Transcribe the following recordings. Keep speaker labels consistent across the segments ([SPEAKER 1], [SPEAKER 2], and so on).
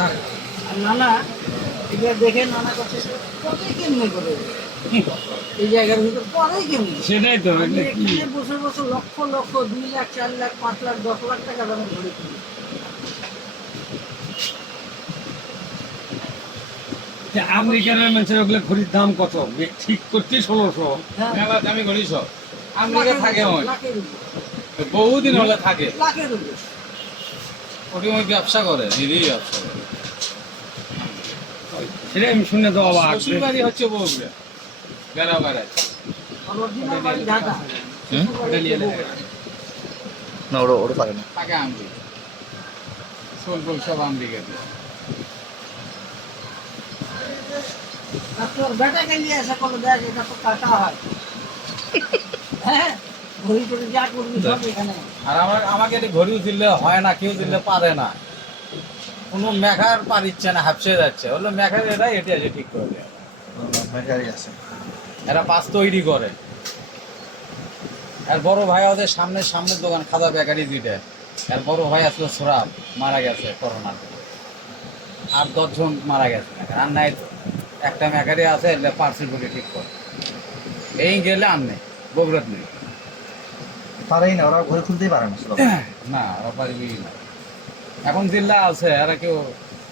[SPEAKER 1] আর নানা এগুলো দেখে নানা কাছে পরে কেমনি করে এই জায়গার ভিতর পরে কেমনি
[SPEAKER 2] সেটাই তো এটা
[SPEAKER 1] এখানে বসে বসে লক্ষ লক্ষ দুই লাখ চার লাখ পাঁচ লাখ দশ লাখ টাকা দামে ঘুরে কিনি।
[SPEAKER 2] আমেরিকানের মানুষের ওগুলো ঘড়ির দাম কত? ঠিক করতে ষোলোশো।
[SPEAKER 1] হ্যাঁ।
[SPEAKER 3] দামি ঘড়ি সব। আমেরিকা থাকে ওই বহুদিন হলে থাকে। ওটি ওই ব্যবসা করে দিদিই ব্যবসা করে।
[SPEAKER 2] সেটা আমি শুনে তো অবাক।
[SPEAKER 3] শ্বশুর বাড়ি হচ্ছে বউগুলো। বেড়া বেড়ায়?
[SPEAKER 1] শ্বশুরবাড়ি।
[SPEAKER 4] না ওটা ওটা থাকে না।
[SPEAKER 3] থাকে সব আমেরিকাতে।
[SPEAKER 1] আর তোর বেটাকে নিয়ে এসে কোনো দেখ এটা তো কাটা হয়। হ্যাঁ? ঘড়ি টড়ি যা করবি সব এখানে।
[SPEAKER 3] আর আমার আমাকে এটি ঘড়িও দিলে হয় না কেউ দিলে পারে না। কোনো মেঘার না হাফসে যাচ্ছে। হলো মেঘার এরা এটি আছে ঠিক করে দেয়।
[SPEAKER 4] আছে।
[SPEAKER 3] এরা পাস তৈরি করে। আর বড় ভাই ওদের সামনে সামনের দোকান খাদা বেকারি দুইটা। আর বড় ভাই আসলো সুরাব মারা গেছে করোনা আর দশজন মারা গেছে। আর নাই একটা মেকারি আছে এলে পার্সেল করে ঠিক করে। এই গেলে আর নেই। বগুড়াত নেই।
[SPEAKER 4] পারেই না ওরা ঘরে খুলতেই পারে না
[SPEAKER 3] না ওরা পারবি না। এখন জিল্লা আছে এরা কেউ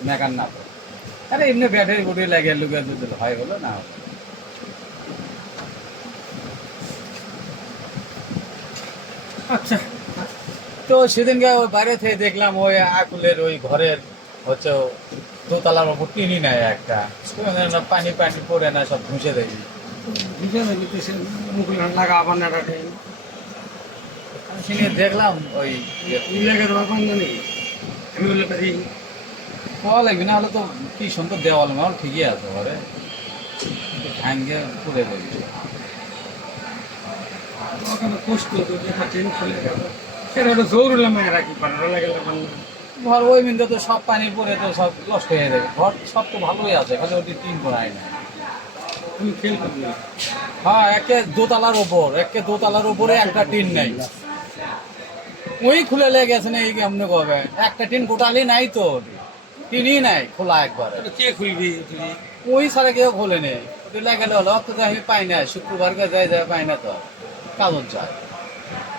[SPEAKER 3] মেকার না। তো আরে এমনি ব্যাটারি বুটি লাগে লুকে দিলে হয় বলো না।
[SPEAKER 2] আচ্ছা।
[SPEAKER 3] তো সেদিনকে ওই বাইরে থেকে দেখলাম ওই আকুলের ওই ঘরের হচ্ছে দোতলার ওপর টিনি নেয় একটা। পানি পানি পড়ে না সব ঘুষে দেয়।
[SPEAKER 2] লাগা আবার
[SPEAKER 3] শুনে দেখলাম, ওই
[SPEAKER 2] লাগে তোমার বান্ধব নেই। আমি বলে পারি
[SPEAKER 3] পাওয়া লাগবে, না হলে তো কি সুন্দর দেওয়াল, মাল ঠিকই আছে ঘরে। ভাঙ্গে গেছে
[SPEAKER 2] ওখানে কষ্ট সেটা তো জোর হলাম রাখি পারে লাগে বান্ধব
[SPEAKER 3] ঘর ওই মিনতে তো সব পানি পড়ে, তো সব নষ্ট হয়ে যাবে ঘর সব তো ভালোই আছে, খালি ওটি টিন করাই না। হ্যাঁ একে দোতলার ওপর একে দোতলার ওপরে একটা টিন নাই। ওই খুলে লেগে গেছে না এই কেমনে কবে একটা টিন গোটালি নাই তো। টিনই নাই খোলা একবার।
[SPEAKER 2] কে খুলবি
[SPEAKER 3] ওই সারা কেউ খোলে নেই লেগে হলো তো আমি পাই না শুক্রবারকে যাই যায় পাই না তো। কাজল যায়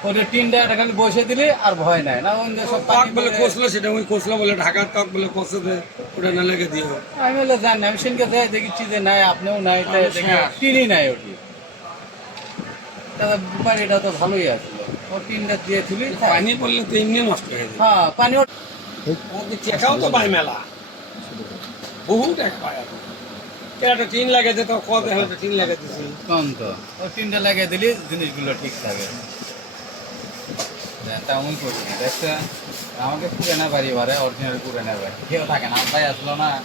[SPEAKER 3] ওটা টিনটা একটা খালি বসে দিলি আর ভয় নাই। না ওই সব
[SPEAKER 2] ত্বক বলে কষলো সেটা ওই কষলো বলে ঢাকার ত্বক বলে কষে দে ওটা না লেগে দিও।
[SPEAKER 3] আমি বলে জানি আমি সেদিনকে যাই দেখেছি যে নাই আপনিও নাই তাই দেখি টিনই নাই ওটি। বাড়িটা তো ভালোই আছে। ও টিনটা দিয়ে তুলি
[SPEAKER 2] পানি পড়লে তো এমনি নষ্ট হয়ে যায়।
[SPEAKER 3] হ্যাঁ পানি ওঠ-
[SPEAKER 2] তো পায় মেলা। বহু টাকা পায়। একটা টিন লাগাইছে তো কত হলে টিন লাগাইতেছি
[SPEAKER 3] কম তো। ও টিনটা লাগিয়ে দিলি জিনিসগুলো ঠিক থাকে। তেমন করি দেখছে আমাকে পুরানা বাড়ি বাড়ে অরিজিনাল পুরানা বাড়ি। কেউ থাকে না তাই আসলো না।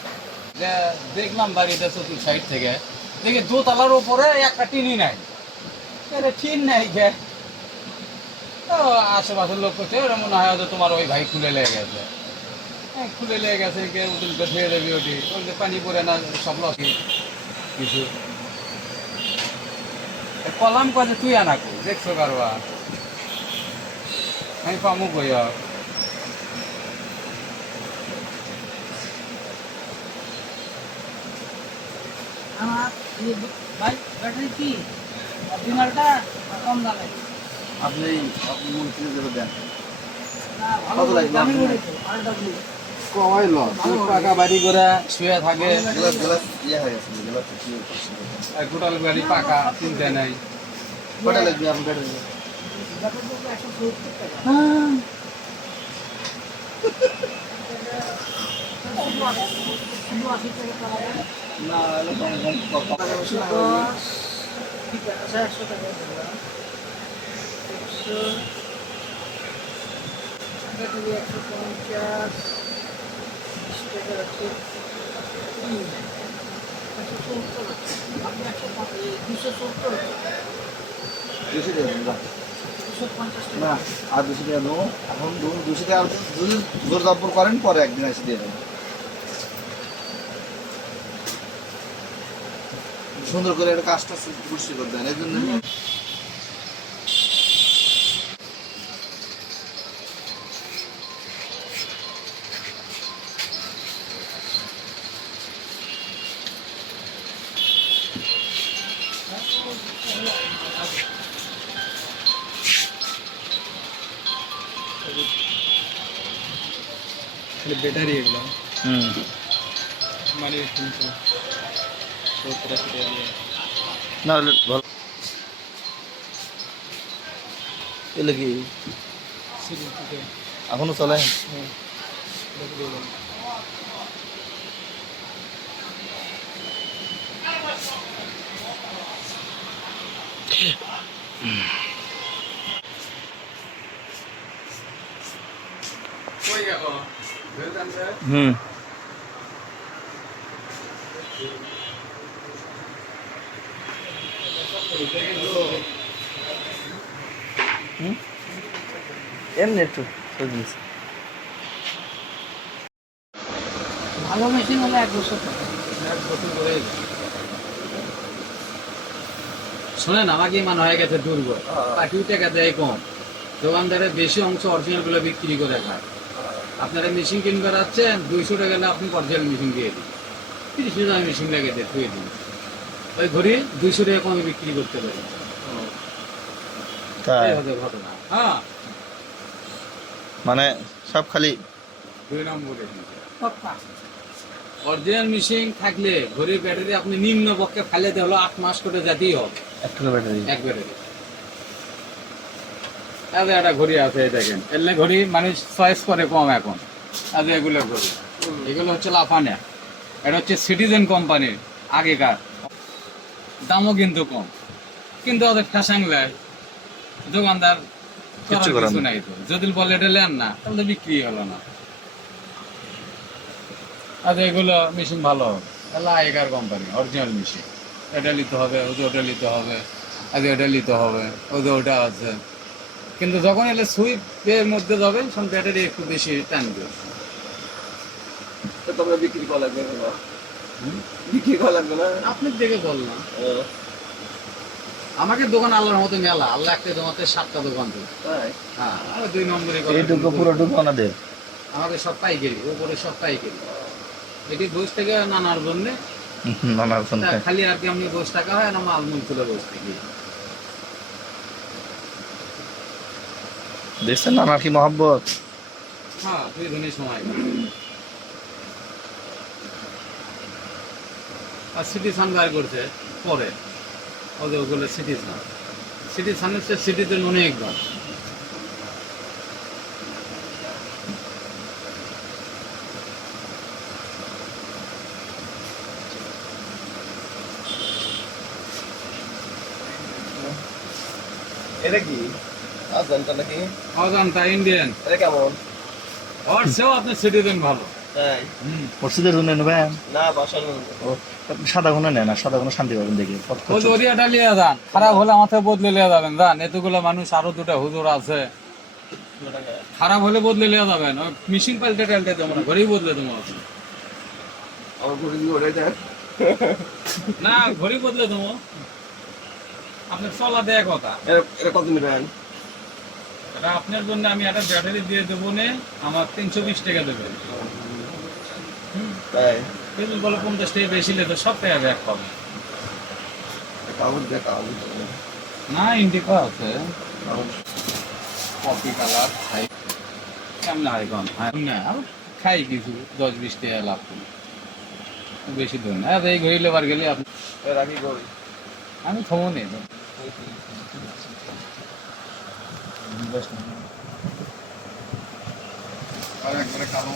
[SPEAKER 3] যে দেখলাম বাড়িতে চতুর সাইড থেকে। দেখি দোতলার উপরে একটা টিনই নাই। আরে, টিন নাই কে? তো আশেপাশের লোক করছে ওরা মনে হয় হয়তো তোমার ওই ভাই খুলে লেগে গেছে। হ্যাঁ খুলে লেগে গেছে, কে উদিন করে ধুয়ে দেবি ওটি। ওই যে পানি পড়ে না, সব লকি কিছু। কলাম কাজে তুই আনা কো দেখছ কারবা আমি পামু বইয়া
[SPEAKER 1] আমার এই ভাই ব্যাটারি কি অরিজিনালটা কম দামে
[SPEAKER 4] আপনি আপনি মন্ত্রী দেবে দেন কত লাগবে
[SPEAKER 1] দামি
[SPEAKER 4] আপনার?
[SPEAKER 1] ঘড়ি তো আলট্রাবি
[SPEAKER 4] কমাই লস
[SPEAKER 3] টাকা বাড়ি করে শুয়ে থাকে
[SPEAKER 4] গ্লাস গ্লাস ইয়ে হয়ে গেছে গ্লাস
[SPEAKER 3] গোটাল বাড়ি পাকা চিন্তা নাই
[SPEAKER 4] কটা লাগবে আপনার
[SPEAKER 1] ব্যাটারি একশো পঞ্চাশ টাকা আছে দুশো সত্তর
[SPEAKER 4] না। আর দুশো টাকা নেব এখন দুশো টাকা যদি জোর জব্বর করেন, পরে একদিন এসে দিয়ে দেবেন সুন্দর করে একটা কাজটা বুঝতে করে দেন, এই জন্য
[SPEAKER 2] খালি ব্যাটারি এগুলো।
[SPEAKER 5] হুম।
[SPEAKER 2] মানে।
[SPEAKER 5] না ভালো। এলে কি? এখনও চলে?
[SPEAKER 2] হ্যাঁ। এটা
[SPEAKER 5] হুম। এমনি একটু সজিয়েছ
[SPEAKER 1] ভালো মেশিন হলে এক বছর
[SPEAKER 3] এক বছর শোনেন আমাকে মান হয়ে গেছে দুর্বল? পাখিও টাকা দেয় কম। দোকানদারের বেশি অংশ অরিজিনালগুলো বিক্রি করে খায়। আপনারা মেশিন কিনবে যাচ্ছেন দুইশো টাকা গেলে আপনি অরিজিনাল মেশিন দিয়ে দিন। তিরিশ টাকা মেশিন লাগে দিয়ে ধুয়ে দিন। ওই ঘড়ি দুইশো টাকা কমে বিক্রি করতে পারি। ঘটনা। হ্যাঁ।
[SPEAKER 5] মানে সব খালি
[SPEAKER 3] দুই নম্বরে। অরিজিনাল মেশিন থাকলে ঘড়ির ব্যাটারি আপনি নিম্ন পক্ষে ফাইলে হলো আট মাস করে যেতেই হবে।
[SPEAKER 5] একটা ব্যাটারি
[SPEAKER 3] এক ব্যাটারি আজ একটা ঘড়ি আছে দেখেন। এলে ঘড়ি মানুষ চয়েস করে কম এখন। আজ এগুলো ঘড়ি। এগুলো হচ্ছে লাফানে। এটা হচ্ছে সিটিজেন কোম্পানির আগেকার। দামও কিন্তু কম। কিন্তু ওদের ফ্যাশন ল্যাব দোকানদার কিছু
[SPEAKER 5] নাই।
[SPEAKER 3] তো। যদি বলে এটা নেন না তাহলে বিক্রি হলো না। আজ এগুলো মেশিন ভালো হবে। তাহলে আগেকার কোম্পানি অরিজিনাল মেশিন এটা নিতে হবে ওদের ওটা নিতে হবে। আগে এটা নিতে হবে ওদের ওটা আছে। কিন্তু যখন এলে সুইপ এর মধ্যে যাবে তখন ব্যাটারি একটু বেশি টানবে
[SPEAKER 4] তো তোমরা বিক্রি করা লাগবে না? বিক্রি করা লাগবে না?
[SPEAKER 3] আপনি দেখে বললাম আমাকে দোকান আল্লাহর মতো মেলা আল্লাহ একটা সাতটা দোকান হ্যাঁ দুই নম্বরে
[SPEAKER 5] এইটুকু পুরোটুকু
[SPEAKER 3] আমাদের সব পাইকারি উপরে সব পাইকারি। এটি বসে থেকে নানার জন্য।
[SPEAKER 5] নানার
[SPEAKER 3] খালি আর কি আপনি বসে টাকা হয় না মাল মুল তুলে বসে থাকি।
[SPEAKER 5] দেখছেন নানার কি মহব্বত?
[SPEAKER 3] আর সিটি সান করছে, পরে। ওগুলো সিটি সান। সিটি সান
[SPEAKER 4] এটা কি? আজানটা নাকি?
[SPEAKER 3] অজান্তা ইন্ডিয়ান
[SPEAKER 4] এটা কেমন?
[SPEAKER 3] ওর সেও আপনি সিটিজেন ভালো।
[SPEAKER 4] তাই?
[SPEAKER 5] মসজিদের জন্য নেবেন
[SPEAKER 4] না বাসার
[SPEAKER 5] ও সাদা ঘন নেন না সাদা শান্তি পাবেন দেখি।
[SPEAKER 3] যান। খারাপ হলে মাথায় বদলে লিয়ে যাবেন। যান এতগুলো মানুষ আরও দুটা হুজুর আছে। খারাপ হলে বদলে লিয়ে যাবেন। ওই মিশিং পাল্টে টাল্টে দেবো না ঘরেই বদলে দেবো
[SPEAKER 4] আমার ঘুরে দিয়ে ওটাই দেখ।
[SPEAKER 3] না ঘড়ি বদলে দেবো। আপনার চলা দেয় কথা।
[SPEAKER 4] এটা- এটা কত নেবেন
[SPEAKER 3] এটা আপনার জন্য আমি একটা ব্যাটারি দিয়ে দেবো নে আমার তিনশো বিশ টাকা দেবেন।
[SPEAKER 4] তাই?
[SPEAKER 3] কিন্তু বলে পঞ্চাশ টাকা বেশি লেগে সব টাকা ব্যাগ পাবে।
[SPEAKER 4] কাগজ দেখ কাগজ
[SPEAKER 3] না ইন্ডিকা আছে। কফি কালার খাই হয় কম হ্যাঁ। না খাই কিছু দশ বিশ টাকা লাভ করি বেশি ধরুন হ্যাঁ এই ঘড়ি লেবার গেলে আপনি আমি থমো নেই। আর একবারে কালো